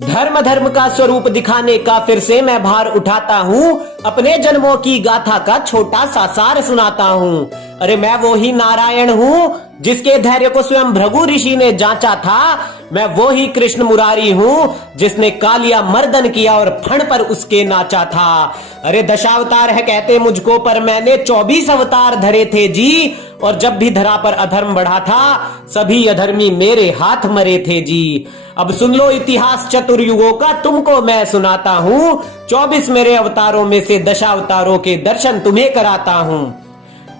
धर्म धर्म का स्वरूप दिखाने का फिर से मैं भार उठाता हूँ। अपने जन्मों की गाथा का छोटा सा सार सुनाता हूँ। अरे मैं वो ही नारायण हूँ जिसके धैर्य को स्वयं भृगु ऋषि ने जांचा था। मैं वो ही कृष्ण मुरारी हूँ जिसने कालिया मर्दन किया और फण पर उसके नाचा था। अरे दशावतार है कहते मुझको, पर मैंने 24 अवतार धरे थे जी। और जब भी धरा पर अधर्म बढ़ा था, सभी अधर्मी मेरे हाथ मरे थे जी। अब सुन लो इतिहास चतुर्युगों का, तुमको मैं सुनाता हूँ। 24 मेरे अवतारों में से दशावतारों के दर्शन तुम्हें कराता हूँ।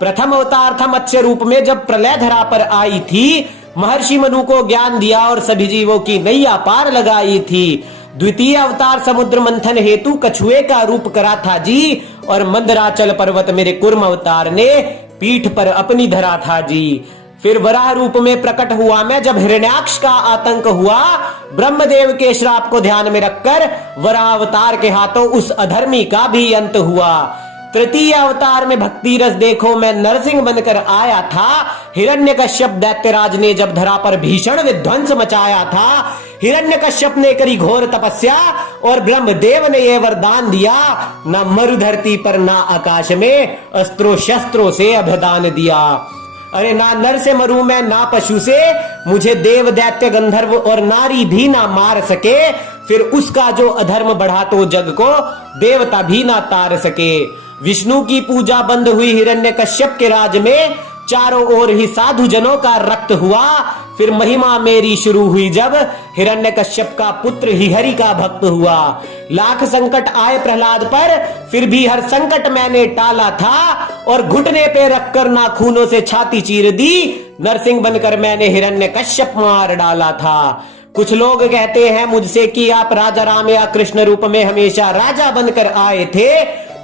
प्रथम अवतार था मत्स्य रूप में, जब प्रलय धरा पर आई थी। महर्षि मनु को ज्ञान दिया और सभी जीवों की नैया पार लगाई थी। द्वितीय अवतार समुद्र मंथन हेतु कछुए का रूप करा था जी। और मंदराचल पर्वत मेरे कुर्म अवतार ने पीठ पर अपनी धरा था जी। फिर वराह रूप में प्रकट हुआ मैं, जब हिरण्याक्ष का आतंक हुआ। ब्रह्मदेव के श्राप को ध्यान में रखकर वराह अवतार के हाथों उस अधर्मी का भी अंत हुआ। तृतीय अवतार में भक्ति रस देखो मैं नरसिंह बनकर आया था। हिरण्यकश्यप दैत्यराज ने जब धरा पर भीषण विध्वंस मचाया था। हिरण्यकश्यप ने करी घोर तपस्या और ब्रह्मदेव ने यह वरदान दिया, ना मरु धरती पर ना आकाश में अस्त्रों शस्त्रों से अभ्यदान दिया। अरे ना नर से मरू मैं ना पशु से, मुझे देव दैत्य गंधर्व और नारी भी ना मार सके। फिर उसका जो अधर्म बढ़ा तो जग को देवता भी ना तार सके। विष्णु की पूजा बंद हुई हिरण्यकश्यप के राज में, चारों ओर ही साधु जनों का रक्त हुआ। फिर महिमा मेरी शुरू हुई जब हिरण्यकश्यप का पुत्र ही हरि का भक्त हुआ। लाख संकट आए प्रहलाद पर, फिर भी हर संकट मैंने टाला था। और घुटने पे रखकर नाखूनों से छाती चीर दी, नरसिंह बनकर मैंने हिरण्यकश्यप मार डाला था। कुछ लोग कहते हैं मुझसे कि आप राजा राम या कृष्ण रूप में हमेशा राजा बनकर आए थे,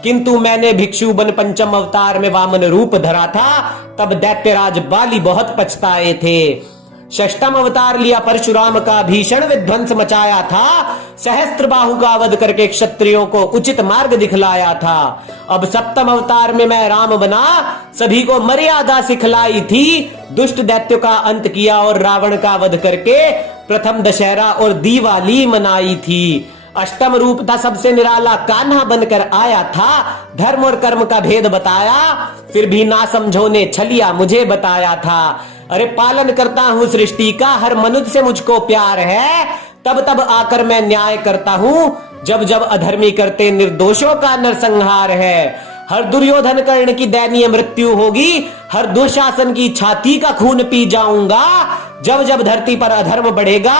किंतु मैंने भिक्षु बन पंचम अवतार में वामन रूप धरा था। तब दैत्यराज बाली बहुत पछताए थे। षष्टम अवतार लिया परशुराम का, भीषण विध्वंस मचाया था। सहस्त्र बाहु का वध करके क्षत्रियों को उचित मार्ग दिखलाया था। अब सप्तम अवतार में मैं राम बना, सभी को मर्यादा सिखलाई थी। दुष्ट दैत्यों का अंत किया और रावण का वध करके प्रथम दशहरा और दिवाली मनाई थी। अष्टम रूप था सबसे निराला, कान्हा बनकर आया था। धर्म और कर्म का भेद बताया, फिर भी ना समझो ने छलिया मुझे बताया था। अरे पालन करता हूँ सृष्टि का, हर मनुष्य से मुझको प्यार है। तब तब आकर मैं न्याय करता हूँ, जब जब अधर्मी करते निर्दोषों का नरसंहार है। हर दुर्योधन कर्ण की दयनीय मृत्यु होगी, हर दुशासन की छाती का खून पी जाऊंगा। जब जब धरती पर अधर्म बढ़ेगा,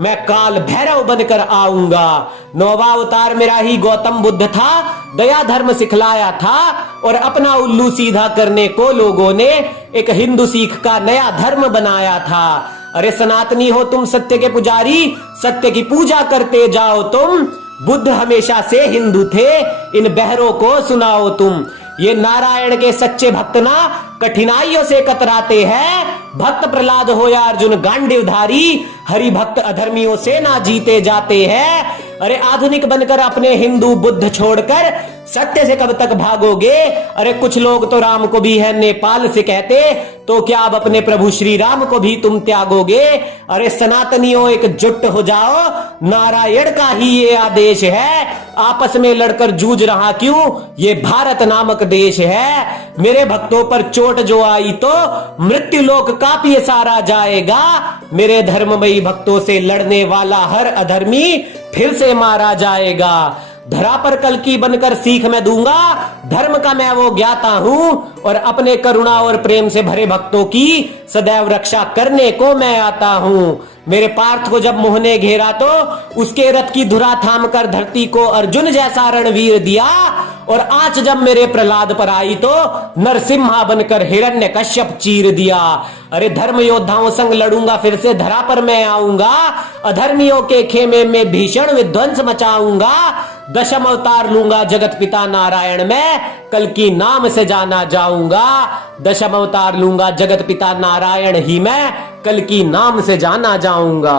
मैं काल भैरव बनकर आऊंगा। नौवा अवतार मेरा ही गौतम बुद्ध था, दया धर्म सिखलाया था। और अपना उल्लू सीधा करने को लोगों ने एक हिंदू सिख का नया धर्म बनाया था। अरे सनातनी हो तुम सत्य के पुजारी, सत्य की पूजा करते जाओ तुम। बुद्ध हमेशा से हिंदू थे, इन बहरों को सुनाओ तुम। ये नारायण के सच्चे भक्त ना कठिनाइयों से कतराते हैं। भक्त प्रहलाद हो या अर्जुन गांडीवधारी, हरि भक्त अधर्मियों से ना जीते जाते हैं। अरे आधुनिक बनकर अपने हिंदू बुद्ध छोड़कर सत्य से कब तक भागोगे। अरे कुछ लोग तो राम को भी है नेपाल से कहते, तो क्या अब अपने प्रभु श्री राम को भी तुम त्यागोगे। अरे सनातनियों एकजुट हो जाओ, नारायण का ही ये आदेश है। आपस में लड़कर जूझ रहा क्यों, ये भारत नामक देश है। मेरे भक्तों पर चोट जो आई तो मृत्यु लोक काफी सारा जाएगा। मेरे धर्ममयी भक्तों से लड़ने वाला हर अधर्मी फिर से मारा जाएगा। धरा पर कल्कि बनकर सीख मैं दूंगा, धर्म का मैं वो ज्ञाता हूं। और अपने करुणा और प्रेम से भरे भक्तों की सदैव रक्षा करने को मैं आता हूं। मेरे पार्थ को जब मोह ने घेरा तो उसके रथ की धुरा थाम कर धरती को अर्जुन जैसा रणवीर दिया। और आंच जब मेरे प्रहलाद पर आई तो नरसिम्हा बनकर हिरण्यकश्यप चीर दिया। अरे धर्म योद्धाओं संग लड़ूंगा, फिर से धरा पर मैं आऊंगा। अधर्मियों के खेमे में भीषण विध्वंस मचाऊंगा। दशम अवतार लूंगा जगत पिता नारायण मैं, कल्कि नाम से जाना जाऊंगा। दशम अवतार लूंगा जगत पिता नारायण ही मैं, कल्कि नाम से जाना जाऊंगा।